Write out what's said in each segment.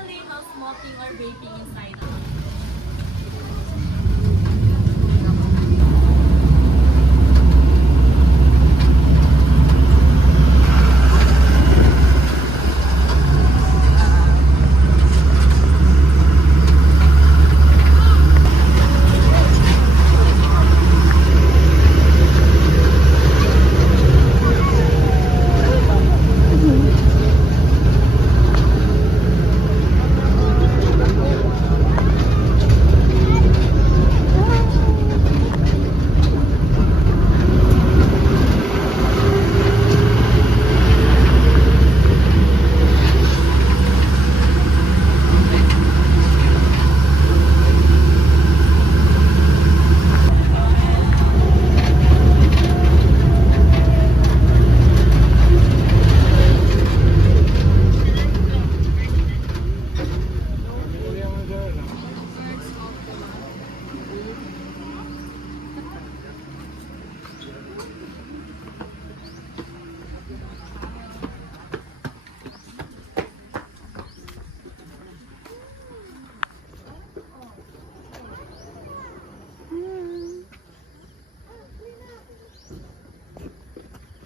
Normally, no smoking or vaping inside.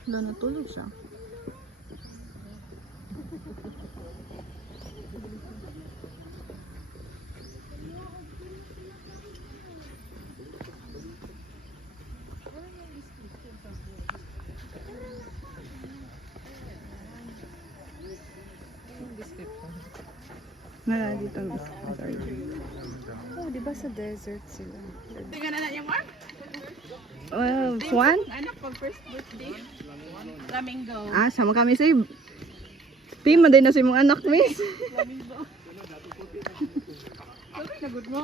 Wala, natulog siya. Wala dito. Sorry. Oh, di ba sa desert sila? Tingnan na yung Mark. Swan? Anak pag first birthday. Flamingo. Ah, sama kami sa team, maday na si mong anak, miss. Flamingo. Sorry na good mo.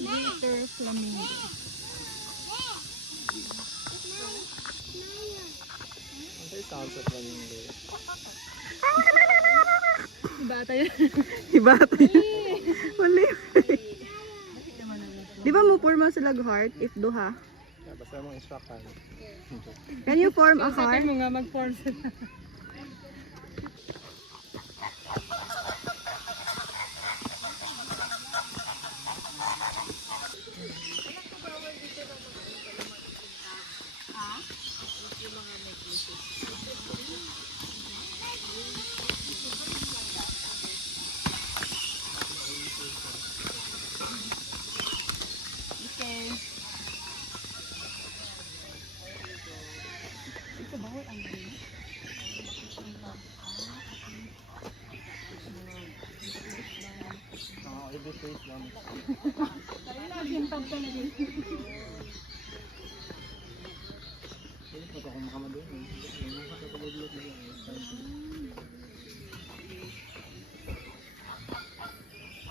Later flamingo. Bata yun. Ibata yun. Wala. Di ba mo forma sila heart if duha? Basta mong instruction. Can you form a heart? Sabi mo nga mag-form sila.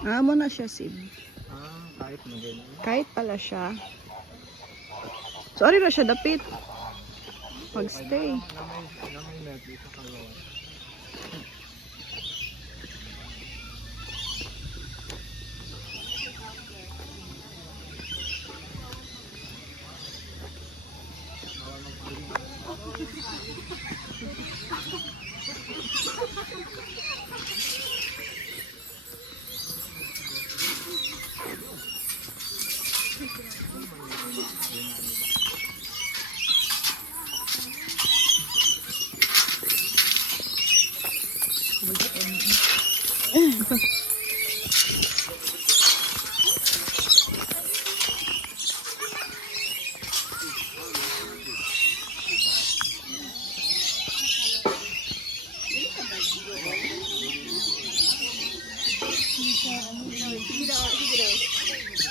Ah, mo na siya, Sid. Kahit magaling. Kahit pala siya. Sorry na siya, dapit. Pag-stay. Namay net dito sa kalawa.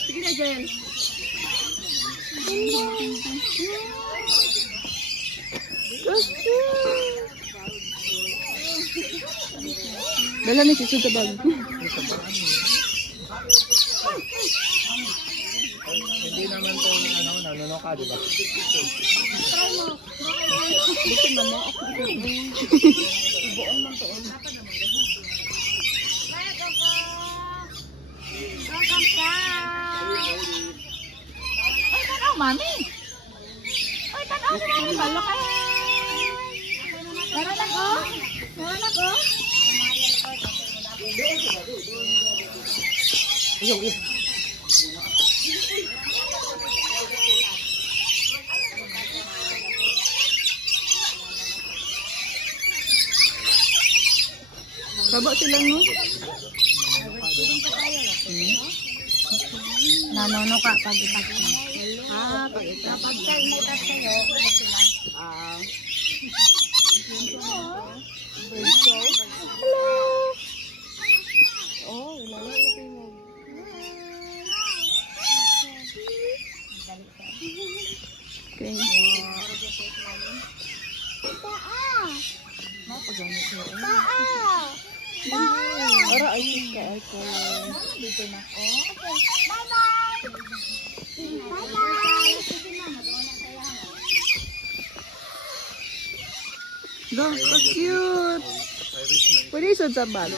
Sige na, Jen. Dala ni si sa bag. Hindi naman to nanono ka, di ba? Bikin mo mo. Buon man to. mami. Oy, tanaw si mami. Balok ay. Meron ako. Meron ako. Baba sila no? Nanono ka pag itak mo. Ah, pag itak. Pag may itak sa'yo, hello! Oh, lalo ito mo. Okay. Ora ay ka ay ko. Dito na ko. Go, so cute. Pwede isod sa bag.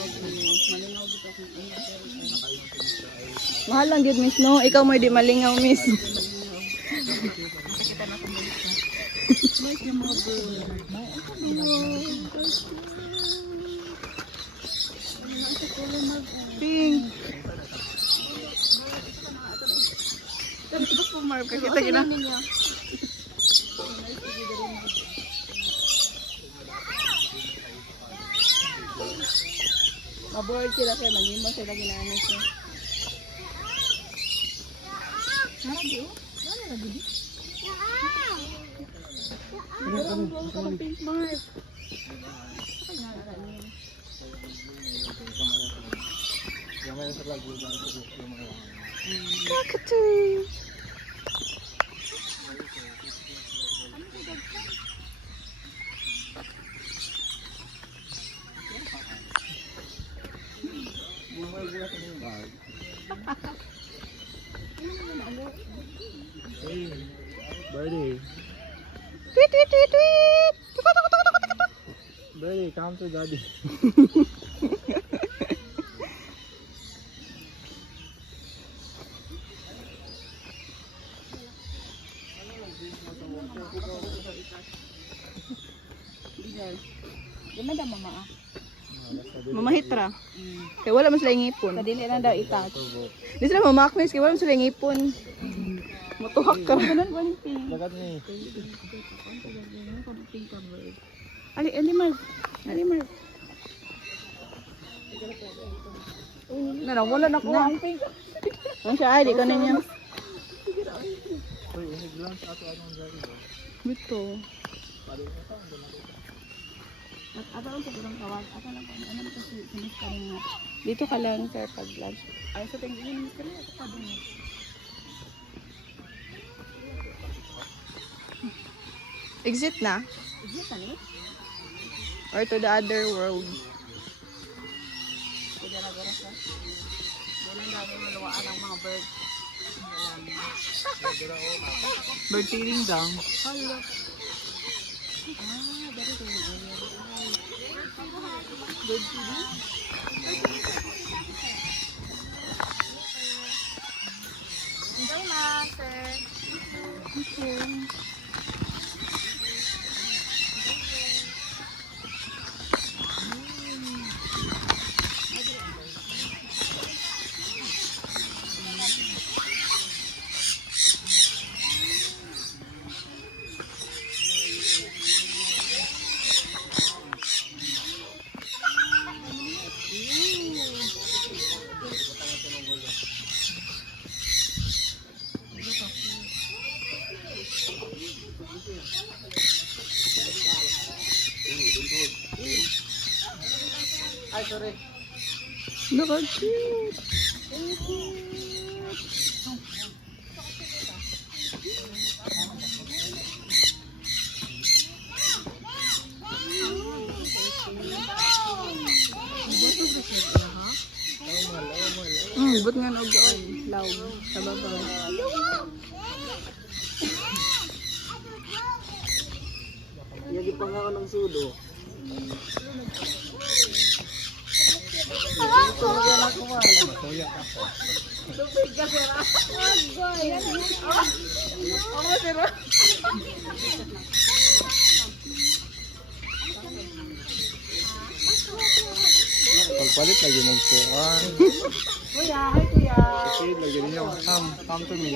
Mahal lang yun, miss, no? Ikaw mo di malingaw, miss. Pink. Kita kita. Maboard sila kaya mag-ima sila ginamit siya. Narabi o? Narabi di? Ang pink mark. Cockatoo! Hey, birdie. Tweet, tweet, tweet, tweet! Birdie, come to daddy. Ganda mama ah. Mamahitra. Kaya wala man sila ngipon. Kadili lang daw itat. Di sila mamakmis kaya wala man sila ngipon. Mutuhak ka. Ganun ba yung pink? Lagat ni. Alimar. Alimar. Wala na ko ang pink. Ang siya ay, di ka ninyo. Uy, ini-glance ato anong daddy. Bito. At ang pagurang tawag, asa lang kung ano ito sinis ka rin nga. Dito ka lang sir pag lunch. Ay, sa tingin mo kami, asa pa din. Exit na? Exit na ni? Or to the other world? Kaya na gano'n sa. Doon ang dami maluwaan ang mga birds. Bird feeding daw. Hello. Ah, dari ko yung area. Bird feeding? Enjoy na, sir. Okay. Ay, sorry. Look how cute. But nga naguan. Law. Sa babaw. Hindi pa nga ako ng sudo. Kuya ako. Pagpalit lagi mo po. Kuya, hi kuya. Okay, lagi niyo. Come to me.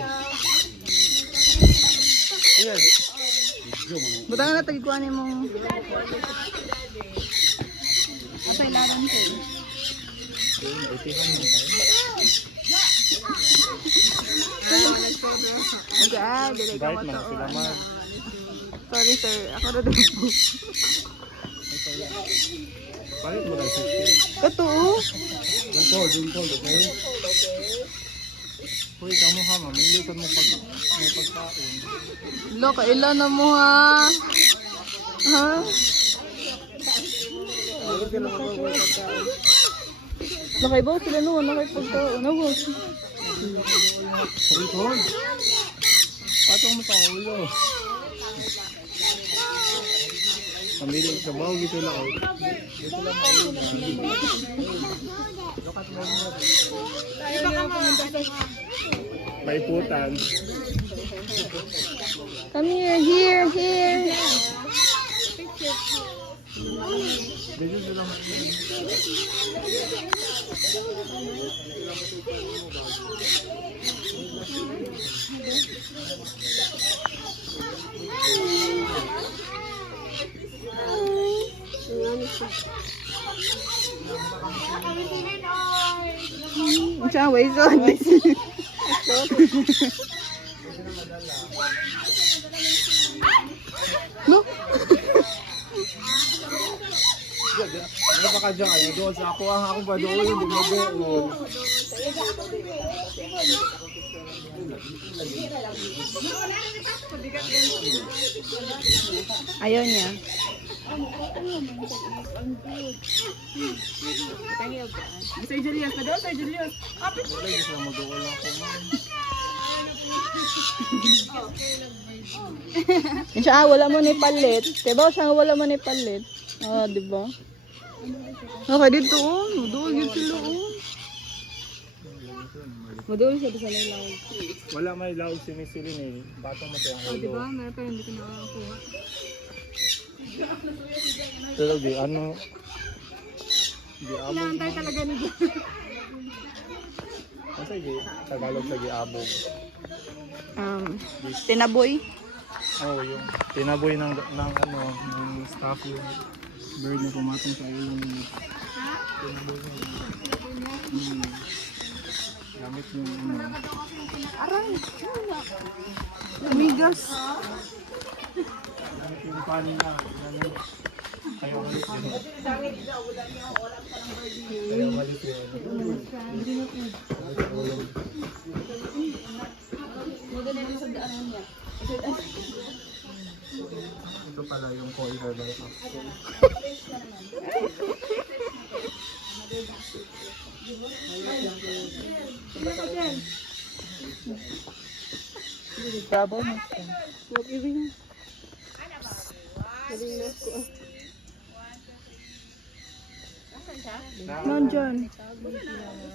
Yes. Butang na tagikuan mo. Asa ilaran ko. Okay, dili ka Bait mo man to. sila man. Sorry sir, ako na din po. Palit mo lang 60. Totoo? Dimpol, okay? Uy, kamu ha, mamilitan mo may pagkain. Lo, kailan na mo ha? Ha? Nakaibaw sila no, nakaipagkaon. Ano ba? Uy, Tol. Patong mo sa ulo. Pamili sa baw, gito lang. May putan. Come here. Medyo sila Siya, wait, so. No? ano ba ka dyan? Ayaw doon sa ako. Ako ba doon? Hindi mo doon. Ayaw niya. Sir Julius, pa daw Sir Julius. Wala, gusto mo doon ako man. Siya, wala mo ni palit. Diba siya wala mo ni palit? Ah, diba? Okay, dito oh. Doon, yun sila oh. Madul siya sa laylaw. Wala may laog sinisilin eh. Batang mo siyang ulo. Diba? Meron pa hindi ko nakakuha. Pero di ano. Di abog. Inaantay talaga ni John. Kasi di Tagalog sa giabog. Tinaboy. Oh, yung tinaboy ng ano, ng staff yung bird na pumatong sa iyo yung tinaboy niya. Gamit yung ano. Aray. Amigas. Gamit yung panin na. Gamit. Kayo ulit yun. Kayo ulit yun. Ito pala yung koi herbal capsule. Bravo mo. Nandyan.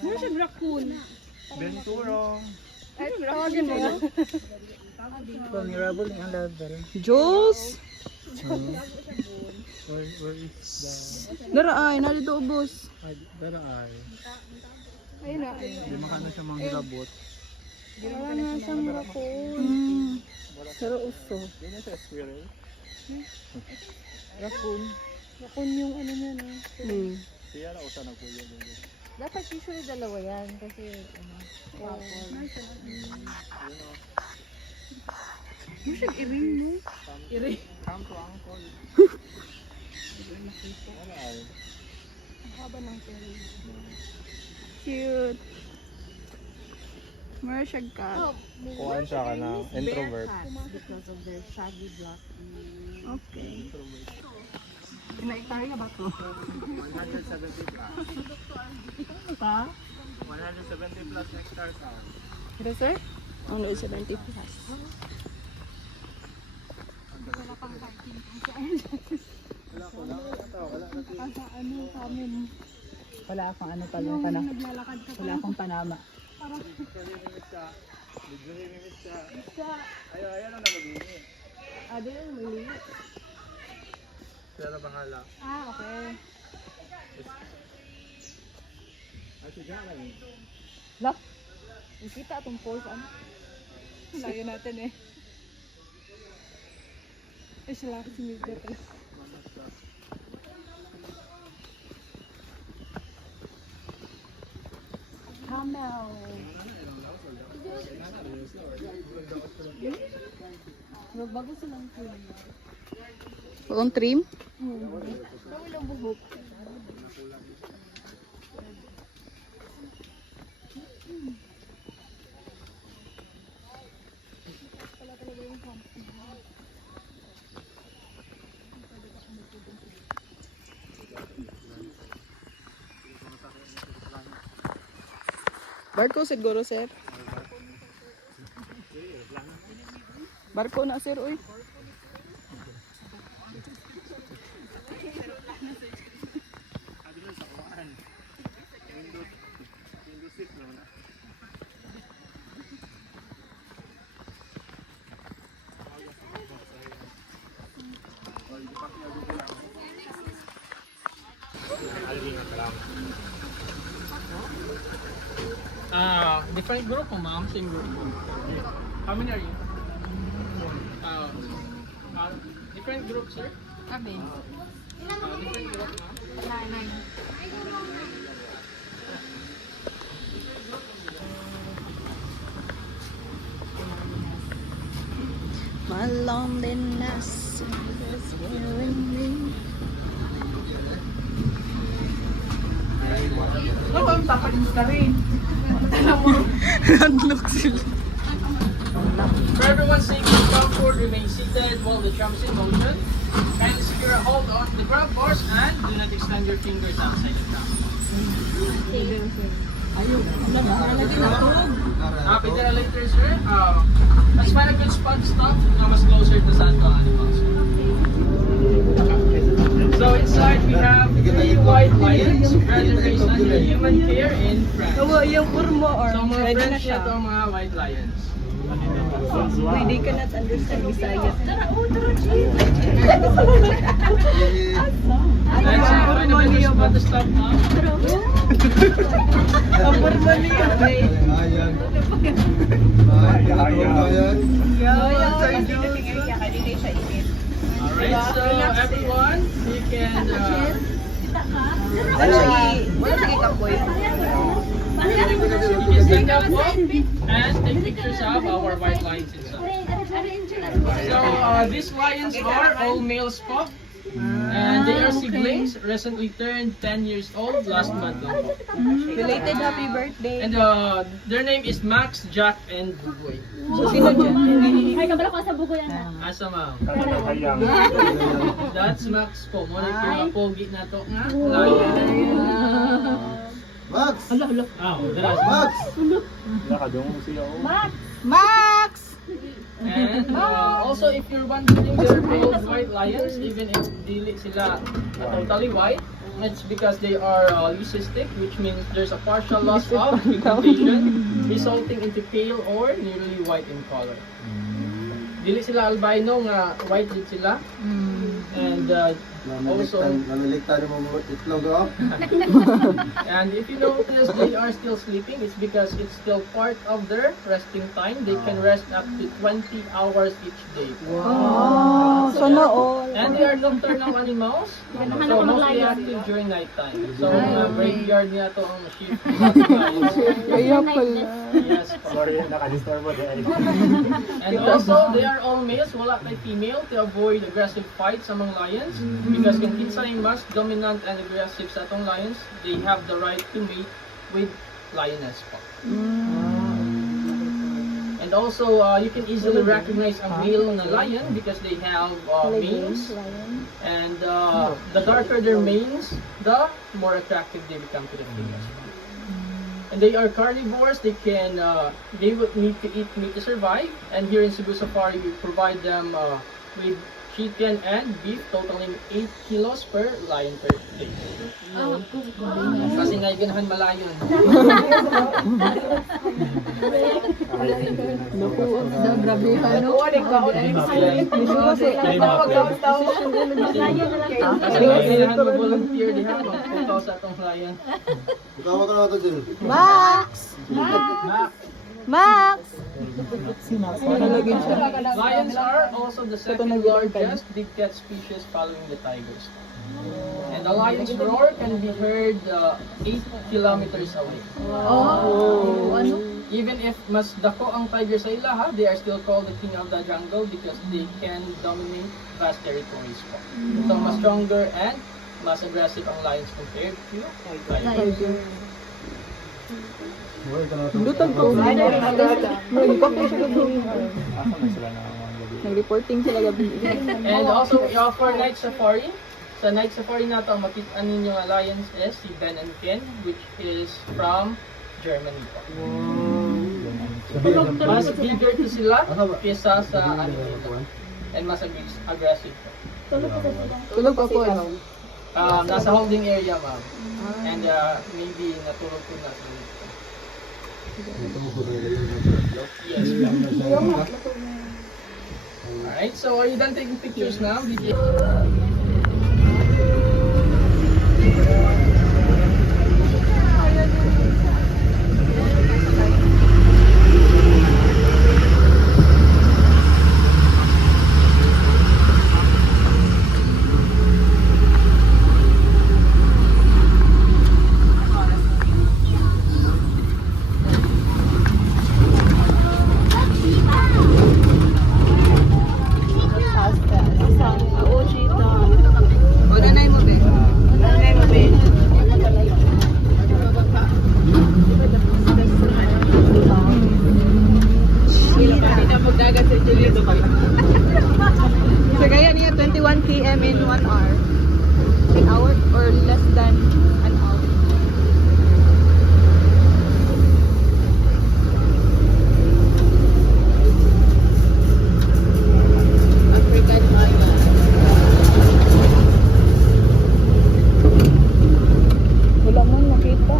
Ano siya raccoon? Benturong. Tawagin mo yan. Vulnerable yung level. Jules. Where is the... Dara ay, nalito ubos. Dara ay. Ayun na. Hindi makano siya manghilabot. Wala na siyang raccoon. Pero uso. Hindi na siya squirrel. Raccoon. Raccoon yung ano niya na. Siya na usa na kuya. Dapat usually dalawa yan kasi ano. Ano siya iring mo? Iring. Come to uncle. Dara ay. Ang haba ng iring. Cute. Marshag ka. Kuhaan siya ka na introvert. Because of their shaggy black. Okay. Inaitarya ba ito? 170 plus. Pa? 170 plus hectares are. Ito sir? Ang 70 plus. Wala ko lang. Wala na. Sa ano sa amin? Wala akong ano pala. Wala akong panama. Ayaw na nabagini. Di na may Sila na bahala. Okay. Ay, siya na lang. Look. Nakita itong post, ano? Layo natin eh. Eh, sila ako si Miss Beatrice. Camel. Bago silang film. Bagong trim? Ito ilang buhok. Barko siguro, sir. Barko na, sir, uy. Different group o ma'am? Same group? How many are you? Different group, sir? Kami. Different group, ma'am? 9. My loneliness is killing me. Nandlok sila. For everyone's safety and comfort, remain seated while the tram is in motion. Kindly secure a hold on the grab bars and do not extend your fingers outside the tram. Pwede na later, sir. Let's find a good spot to stop. Come as closer to Santo Animals. So inside we have 3 white lions, bred and raised under human care in France. So mga French na ito mga white lions. They cannot understand Visayas. Let's find a better spot to stop now. Alright, so everyone, you can stand up and take pictures of our white lions inside. So these lions are all males po. And they are siblings, recently turned 10 years old last month. Belated happy birthday. And their name is Max, Jack, and Bugoy. Ay, kabala ko sa buko yan. Asa ma'am? Hayang. That's Max po. Muna yung pogi na to nga. Lion. Max! Max! Nakadong siya. Max! And also, if you're wondering, they're called white lions, even if dili sila totally white. It's because they are leucistic, which means there's a partial loss of pigmentation, resulting into pale or nearly white in color. Dili sila albino nga white din sila. And also, Namilikta mo mo itlog oh. and if you notice they are still sleeping, it's because it's still part of their resting time. They can rest up to 20 hours each day. Sana all. And they are nocturnal animals, so mostly active during nighttime. So graveyard niya to ang shift. Kaya pala. Yes po. Sorry, nakadisturb mo. And also, they are all males, wala kay female, to avoid aggressive fights among lions. Because kung kinsay mas dominant and aggressive sa atong lions, they have the right to mate with lioness po. And also, you can easily recognize a male na lion because they have manes. And the darker their manes, the more attractive they become to the females. And they are carnivores. They would need to eat meat to survive. And here in Cebu Safari, we provide them with chicken and beef totaling 8 kilos per lion per day. Kasi nga ganahan malayon. Grabe ka, no? Kasi nga ganahan mag-volunteer diha magpunta sa atong lion. Ikaw ka na ito, Jill. Max! Max! Lions are also the second largest big cat species following the tigers. And the lion's roar can be heard 8 kilometers away. Even if mas dako ang tiger sa ilaha, they are still called the king of the jungle because they can dominate vast territories po. So mas stronger and mas aggressive ang lions compared to tigers. Lutang ko. Nag-reporting sila gabi. And also, we offer night safari. Sa night safari nato, ang makita ninyo nga lions is si Ben and Ken, which is from Germany po. Mas bigger to sila kesa sa anime and mas aggressive po. Tulog pa po. Nasa holding area, ma'am. And maybe natulog po na sa yes. Alright, so are you done taking pictures now? So kaya niya 21 km in 1 hour. An hour or less than an hour. African Maya. Wala mo nakita.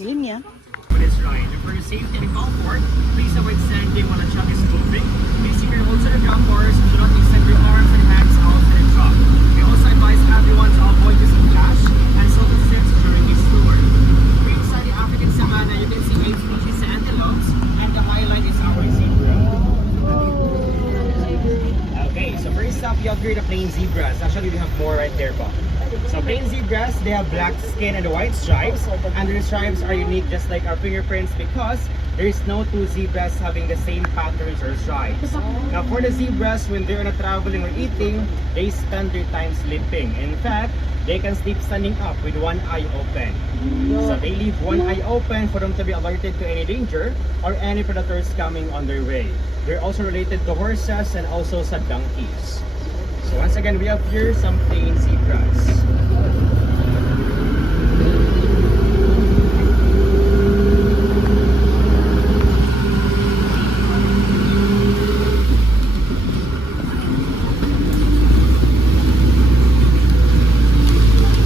Yun niya. For this ride, and for your safety and comfort, please avoid standing while the truck is moving. Please keep your holds on the jump bars and do not extend your arms and hands out to the truck. We also advise everyone to avoid using cash and social steps during this tour. We're inside the African savanna. You can see 8 species of antelopes, and the highlight is our zebra. Okay, so first up, you have here the plain zebras. Actually, we have more right there, Bob. So plain zebras, they have black skin and white stripes, and their stripes are unique just like our fingerprints because there is no two zebras having the same patterns or stripes. Now for the zebras, when they're not traveling or eating, they spend their time sleeping. In fact, they can sleep standing up with one eye open. So they leave one eye open for them to be alerted to any danger or any predators coming on their way. They're also related to horses and also sa donkeys. So once again, we have here some plain zebras.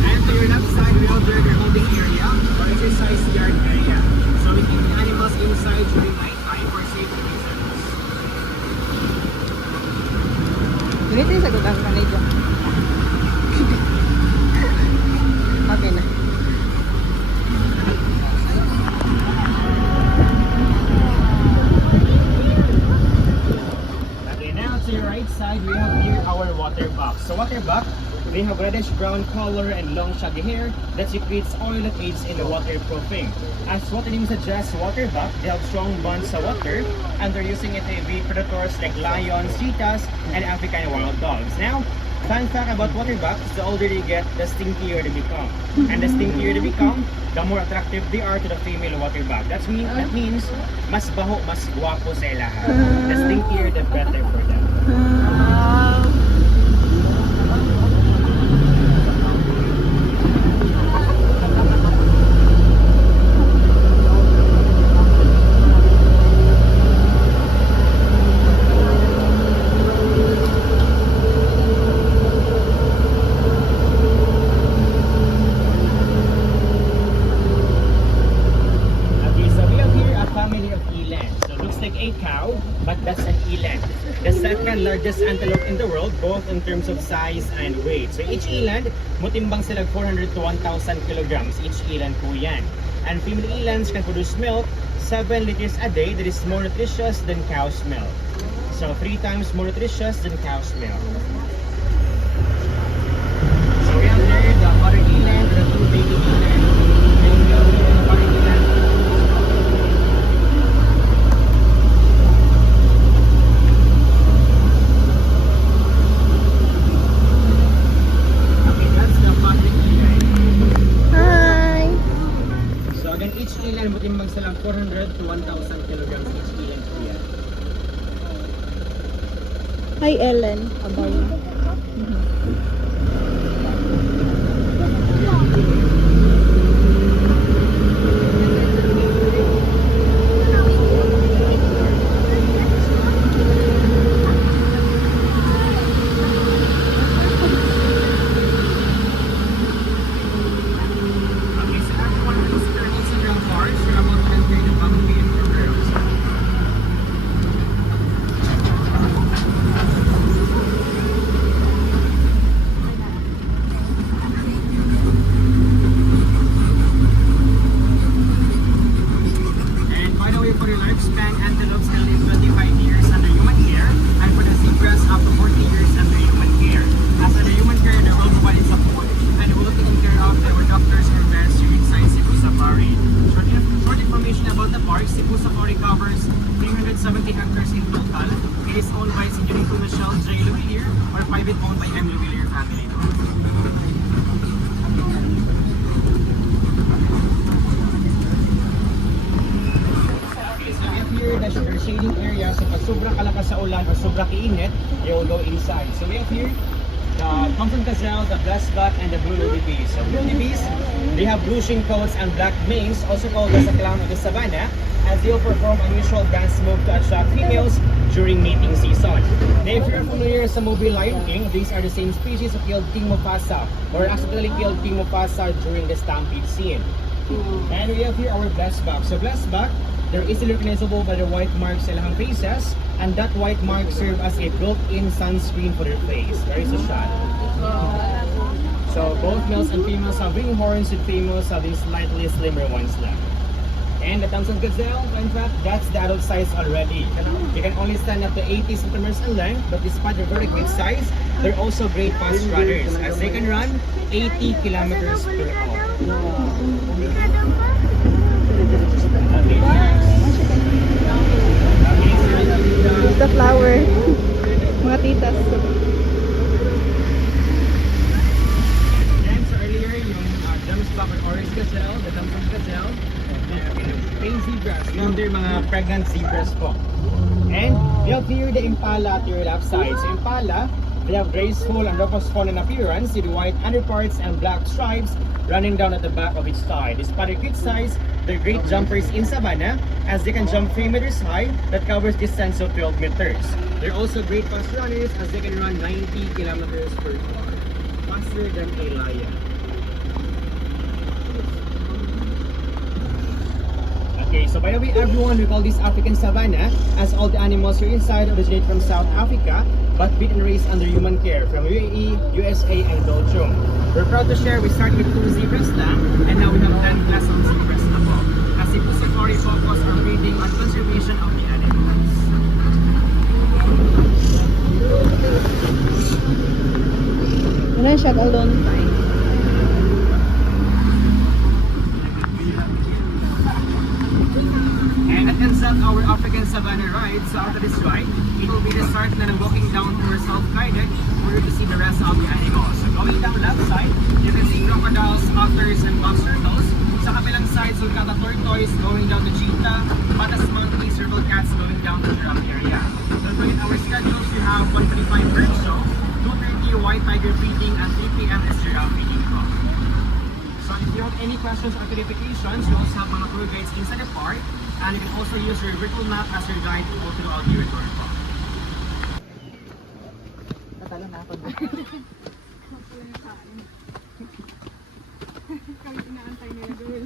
And to your left side, we have there their holding area or exercise yard area. So we keep the animals inside during nighttime for safety reasons. Ganito yung sagot ang kanidyo. Okay na. Okay, now to your right side, we have here our water buck. So water buck, they have reddish brown color and long shaggy hair that secretes oil that aids in the waterproofing. As what the name suggests, water buck, they have strong bonds sa water and they're using it to evade predators like lions, cheetahs, and African wild dogs. Now, Fun fact about waterbucks, the older they get, the stinkier they become. And the stinkier they become, the more attractive they are to the female waterbuck. That means, mas baho, mas guwapo sa ilaha. The stinkier, the better for them. But that's an eland, the second largest antelope in the world, both in terms of size and weight. So each eland, mutimbang sila 400 to 1,000 kilograms each eland po yan. And female elands can produce milk 7 liters a day that is more nutritious than cow's milk. So 3 times more nutritious than cow's milk. So we have there the mother eland and the 2 baby elands. And the mother eland. Mutimbang silang 400 to 1,000 kilograms each eland po yan. Hi, Ellen. How are you? Cebu Safari covers 370 hectares in total. It is owned by Señorito Michelle J. Luwilier or private owned by M. Luwilier family. Okay, so if you're the shading area, so pag sobrang kalakas sa ulan or sobrang kiinit, you will go inside. So we have here the Thompson gazelle, the blackback, and the blue wildebeest. So blue wildebeest, they have blue sheen coats and black manes, also called as a clown of the savannah, as they'll perform unusual dance move to attract females during mating season. Now, if you're familiar sa movie Lion King, these are the same species who killed King Mufasa, or accidentally killed King Mufasa during the stampede scene. And we have here our blackback. So blackback, they're easily recognizable by the white marks sa ilang faces, and that white mark serve as a built-in sunscreen for their face. Very so shot. So both males and females have ring horns, with females have these slightly slimmer ones left. And the Thompson gazelle, in fact, that's the adult size already. You can only stand up to 80 centimeters in length, but despite their very quick size, they're also great fast runners, as they can run 80 kilometers per hour. It's the flower. Mga titas. Then, so earlier, yung Jamsbach or orange gazelle, the Thompson gazelle, plain zebras, yung they're mga pregnant zebras po. And we have here the impala at your left side. So impala, they have graceful and rufous-fawn in appearance with white underparts and black stripes running down at the back of each thigh. Despite their cute size, they're great jumpers in savannah, as they can jump 3 meters high that covers distance of 12 meters. They're also great fast runners, as they can run 90 kilometers per hour, faster than a lion. Okay, so by the way, everyone, we call this African savanna, as all the animals here inside originate from South Africa, but bred and raised under human care from UAE, USA, and Belgium. We're proud to share we started with 2 zebras lang, and now we have 10 plus of zebras na po. As Cebu Safari focus on breeding and conservation of the animals. Ano siya alone time? And that ends up our African Savannah ride. So after this ride, it will be the start na ng walking down towards self-guided for you to see the rest of got the tortoise going down to cheetah, patas monkey, circle cats going down to giraffe area. Don't forget our schedules, we have 1:35 bird show, 2:30 white tiger feeding, and 3 p.m. is giraffe feeding po. So if you have any questions or clarifications, we also have mga tour guides inside the park, and you can also use your virtual map as your guide to go to the Algier tour po. Natalo na ako. Kami inaantay nila doon.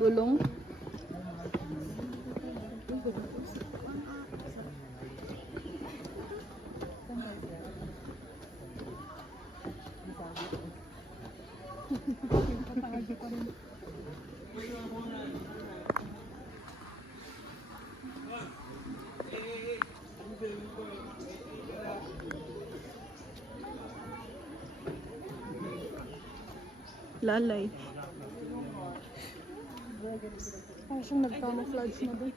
Gulong. Lalay. Parang siyang nag-camouflage na doon.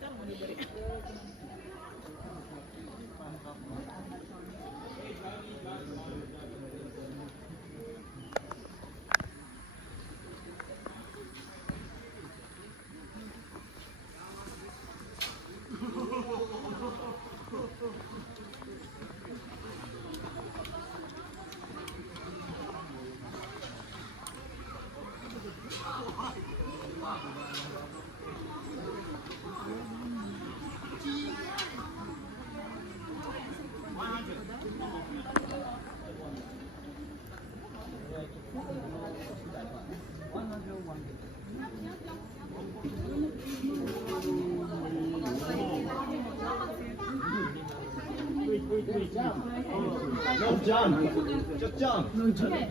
Jump, jump.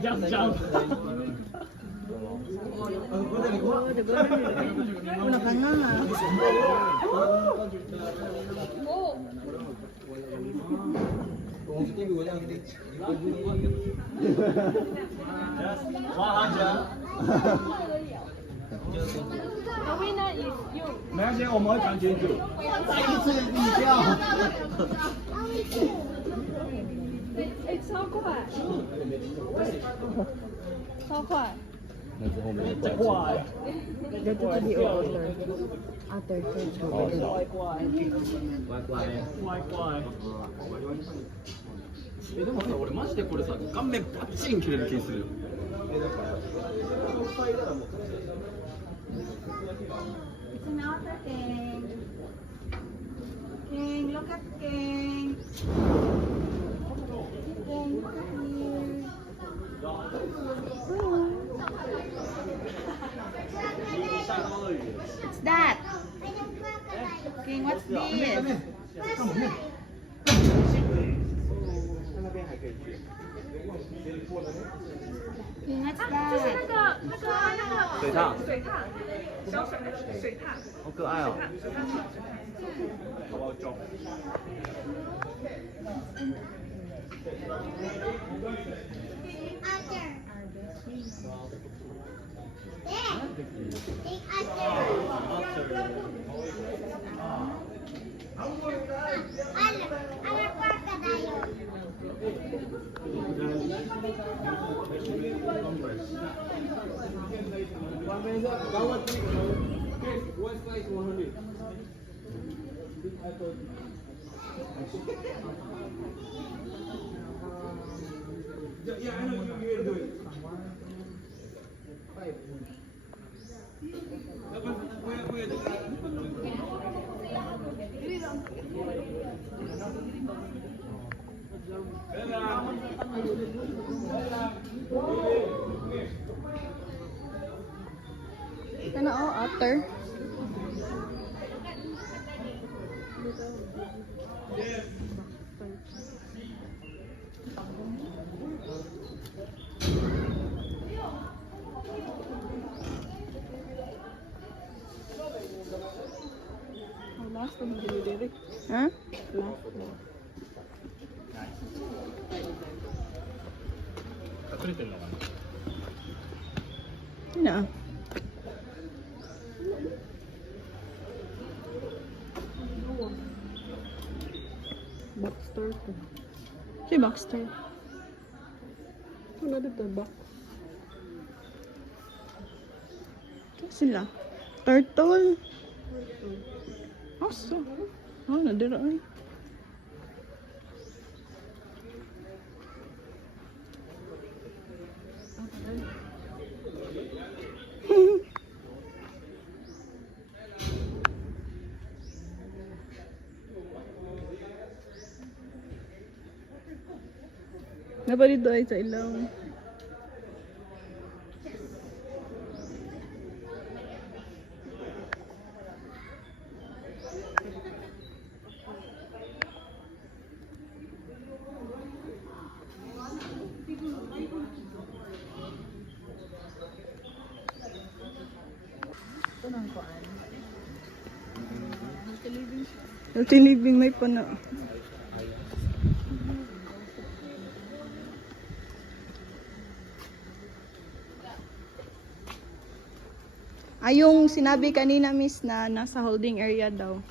Just jump. Wala ka nga nga. The winner is you. 没关系，我们会传清楚。再一次比较。It's so 快。超快。 でもさ、俺マジでこれさ、顔面バッチリ切れる気するよ。 It's an outer king. King, look at king. King, look at here. What's that? King, what's this? King, what's that? 水獭，好可爱哦。 Kana otter. Last one dulu deh. Hah?隠れてるのかな。Ina. Baxter to. Si Baxter. Ano dito ba? Ito sila. Turtle. Aso. Oh, nadira ay. Napa dito ay sa ilaw. Healthy living may pana. Ay, yung sinabi kanina, miss, na nasa holding area daw.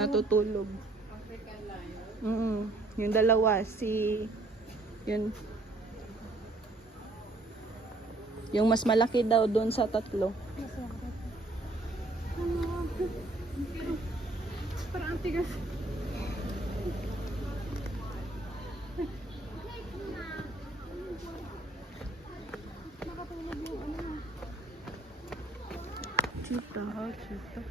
Natutulog. Yung dalawa, yun. Yung mas malaki daw doon sa tatlo. Parang tigas. Cheetah, ha? Cheetah.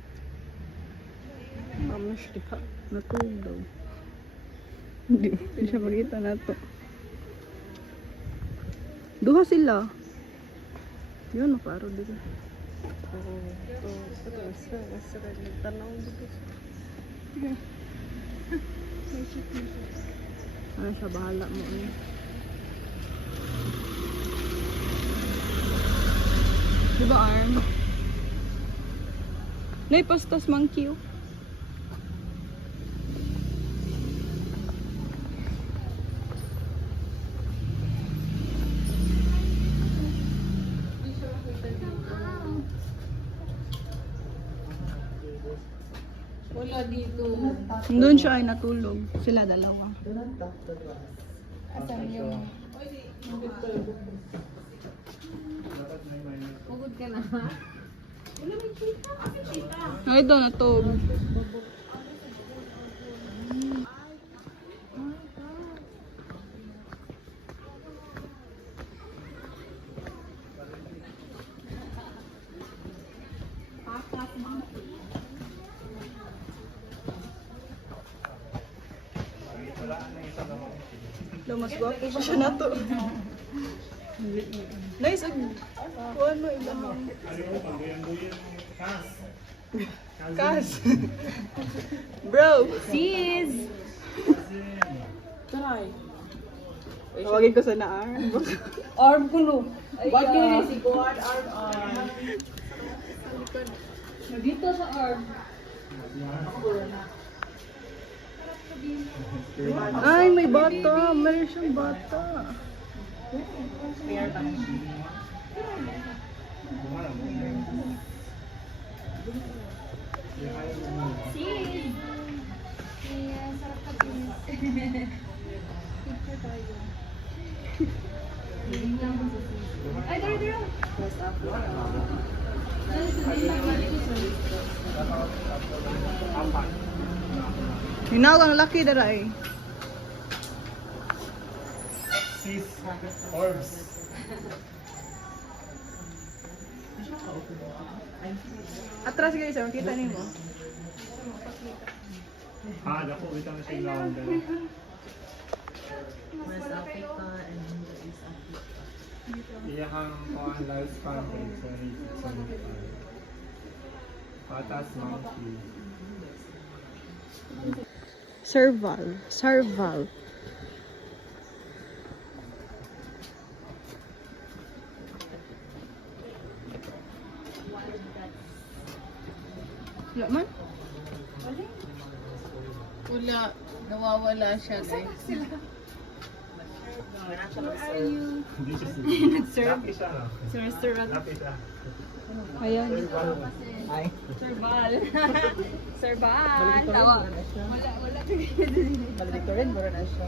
Mamas diha. Natulog daw. Hindi siya makita na to. Duha sila. Yun, naparo dito. Ano siya, bahala mo. Diba arm? Naipastas monkey oh. Wala dito. Doon siya ay natulog. Sila dalawa. Asan yung... Pugod ka na ha? Wala may cheetah. Ano cheetah? Ay, doon natulog. Lo, mas gwapo pa siya nato. Nice. Ano ilang? Kas. Bro. Sis! Try. Tawagin ko sa na-arm. Arm ko no. Ba't Ay, yun si Guard arm arm? Dito sa arm. Ay, may bata. Meron siyang bata. Ay, dito. Hinaw kang laki dara eh. Sis, orbs. Atras guys, makita nimo. Ah, dako bitang siya ilaw dala. West Africa and East Africa. Iyahang kuan lifespan kay 2075. Patas monkey. Serval. Wala man? Wala, nawawala siya guys. Hindi siya sila. Lapi siya no? Sa restaurant. Lapi siya. Ayan. Hi. Serval. Serval. Tawa. Wala. Valedictorian, mura na siya.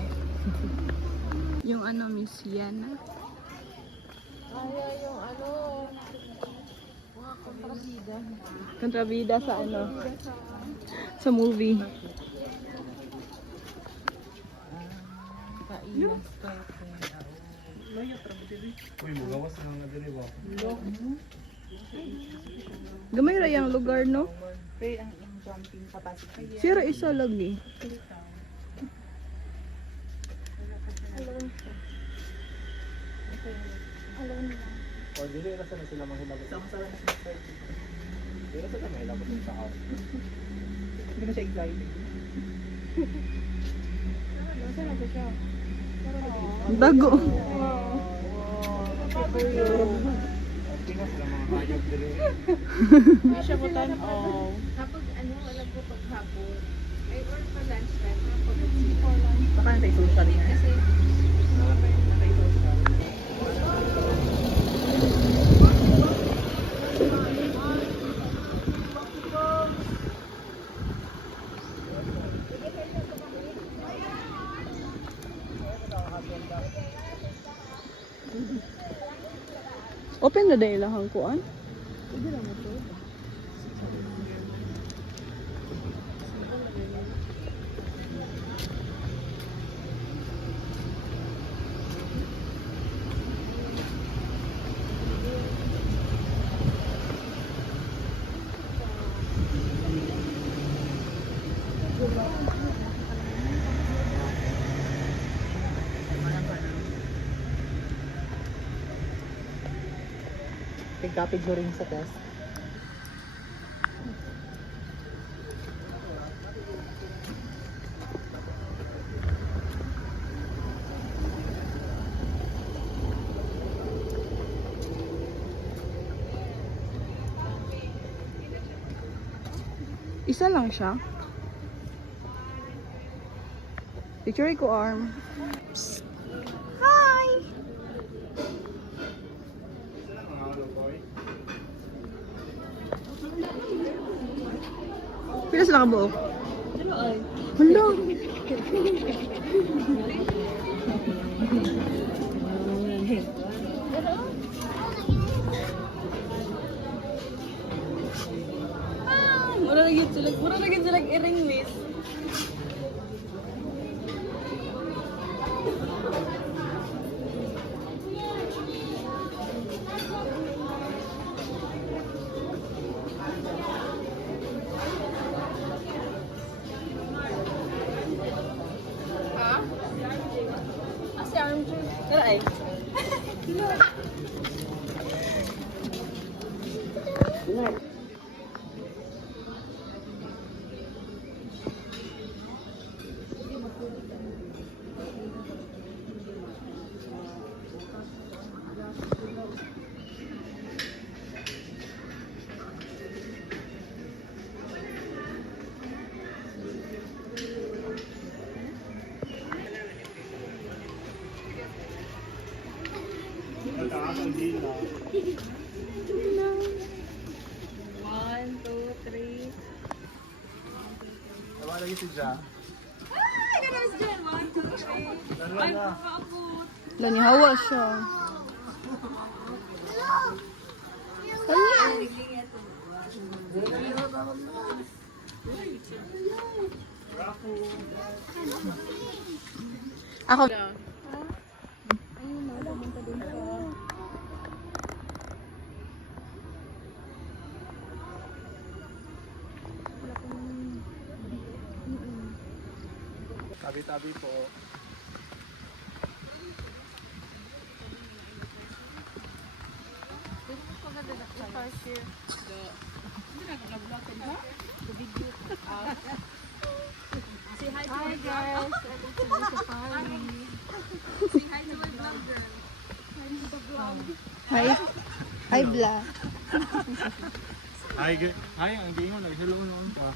Yung ano, Miss Yana. Yung ano, mga kontrabida. Kontrabida sa ano? Sa movie. Kailas pa Uy, magawas na nga diri ba? Gamay ra yung lugar, no? Pero ang jumping capacity. Sira isa lagi. O dili ra sa sila manghilabot. Sama-sama na sa Dili sa mahilabot sa house. Hindi na siya excited. Dago. Tingnan sila mga hayop diri. Hindi siya ko tanaw. Kapag ano, alam ko pag hapon, ay or pa lunch time, kapag Baka na tayo social niya. kasi Open na dahil lahang kuan. Tigkapid mo rin sa test. Isa lang siya. Picture ko arm. Hi! Pila sila ka buo? Hala! Mura na gid sila iring miss. Asi armchair. Tara ay. Mataas ang dila. 1, 2, 3. Tawa lagi si Ja. Ay, ganun si Jen. 1, 2, 3. Laro Ay, na. papaabot. Lani hawa siya. Ako. Tabi-tabi po. Say hi to my guys. Say hi to my vlog girl. Hi to the vlog. Hi. Hi, Bla. Hi, ang gingon nag-hello noon pa.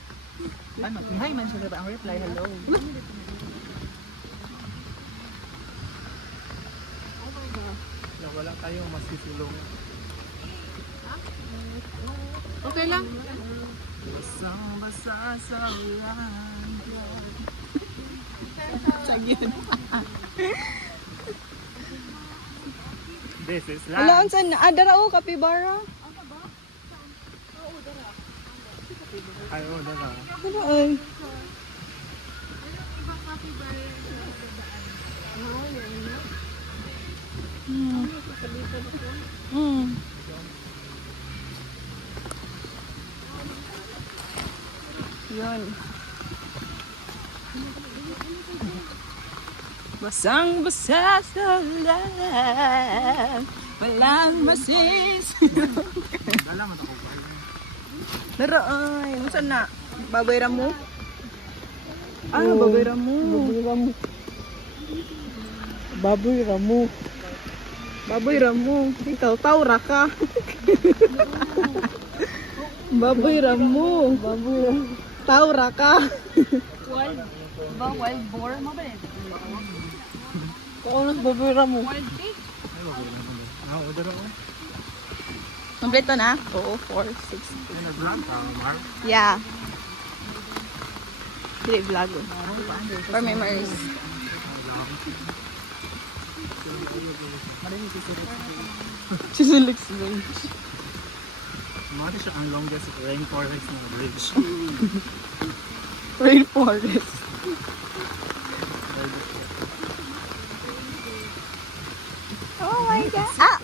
Ano? Hi man siya, ang reply, hello. Na wala tayong masisilong. Okay lang. Basang-basa sa ulan. Sagyan. This is Wala, land. unsan na? Dara o, kapibara. Ay, oh, dala. Ano ay? Hmm. Yun. Basang-basa sa ulan, walang masis. Dala man ako pa. Dara ay, unsan na? Baboy ramo? Ah, baboy ramo. Baboy ramo. Baboy ramo. Baboy ramo. Ikaw, taura ka. Baboy ramo. Baboy ramo. Taura ka. Wild. Ba, wild boar mo ba eh? Kung ano baboy ramo. Wild pig? Ah, oh, dala ko. Kompleto na? 2, 4, 6. Ito na vlog ka, Mar. Yeah. Hindi vlog. For memories. Sisulix Bridge. Mati siya ang longest rainforest na bridge. Rainforest. Oh my God. Ah!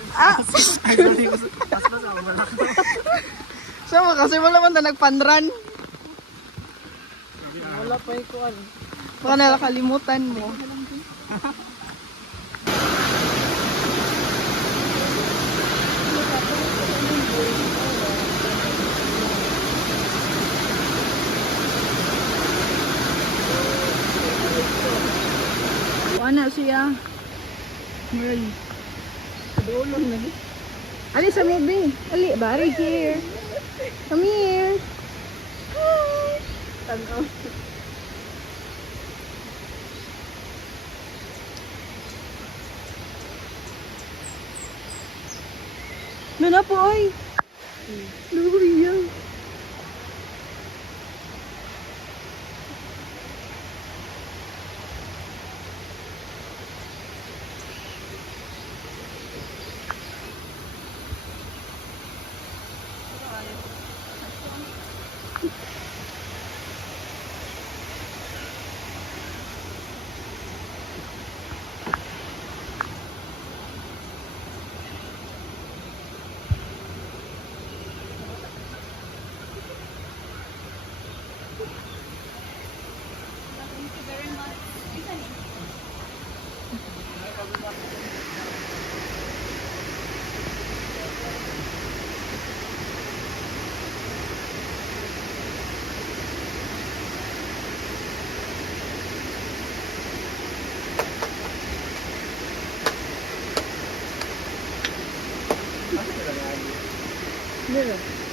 Ay, sorry. Pas-pas ako. Wala ko. So, kasi wala man na nagpanran. Wala pa ikuan. Baka nakalimutan mo. Wala siya. Mural. Kadulong na. Ali sa movie. Ali, ba? Right here. Come here. Hi. Tanaw. Nana po ay. Luya. Mira.